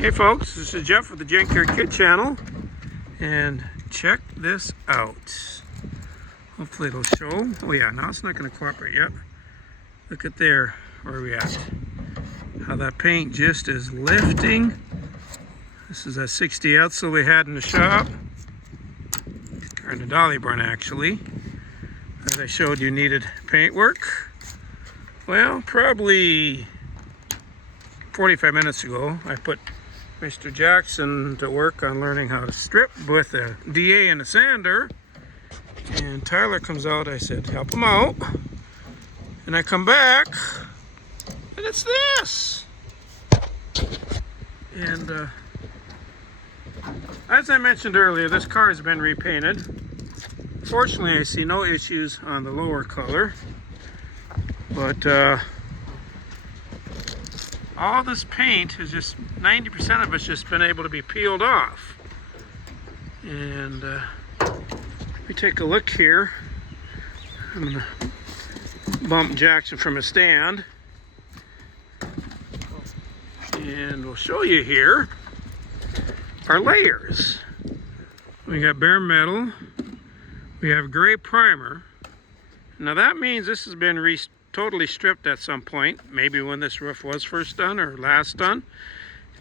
Hey folks, this is Jeff with the Junkyard Kid channel, and check this out. Hopefully it'll show. Oh yeah, now it's not going to cooperate yet. Look at there, where are we at? How that paint just is lifting. This is a 60 Edsel we had in the shop, or in the dolly burn actually, that I showed you needed paint work. Well, probably 45 minutes ago, I put Mr. Jackson to work on learning how to strip with a DA and a sander. And Tyler comes out, I said, help him out. And I come back, and it's this. And as I mentioned earlier, this car has been repainted. Fortunately, I see no issues on the lower color. But all this paint is just 90% of it's just been able to be peeled off. And let me take a look here. I'm gonna bump Jackson from his stand, and we'll show you here our layers. We got bare metal, we have gray primer. Now that means this has been totally stripped at some point, maybe when this roof was first done or last done,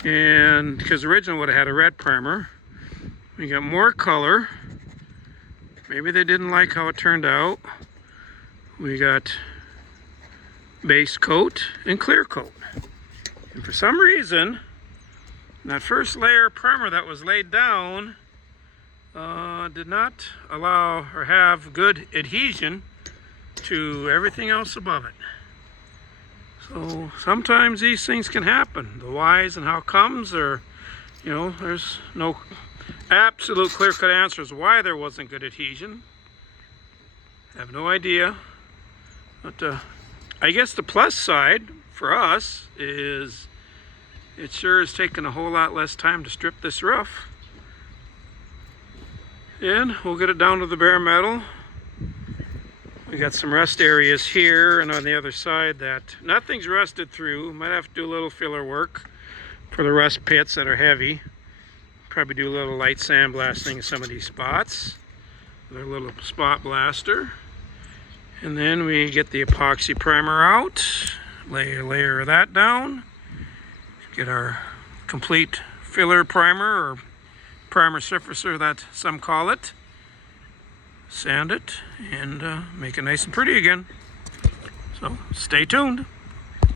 and because the original would have had a red primer. We got more color, maybe they didn't like how it turned out. We got base coat and clear coat, and for some reason that first layer of primer that was laid down did not allow or have good adhesion to everything else above it. So sometimes these things can happen. The whys and how comes, or there's no absolute clear-cut answers why there wasn't good adhesion. I have no idea. But I guess the plus side for us is it sure is taking a whole lot less time to strip this roof. And we'll get it down to the bare metal. We got some rust areas here and on the other side that nothing's rusted through. Might have to do a little filler work for the rust pits that are heavy. Probably do a little light sandblasting in some of these spots with our little spot blaster. And then we get the epoxy primer out, lay a layer of that down, get our complete filler primer, or primer surfacer that some call it. Sand it and make it nice and pretty again. So stay tuned.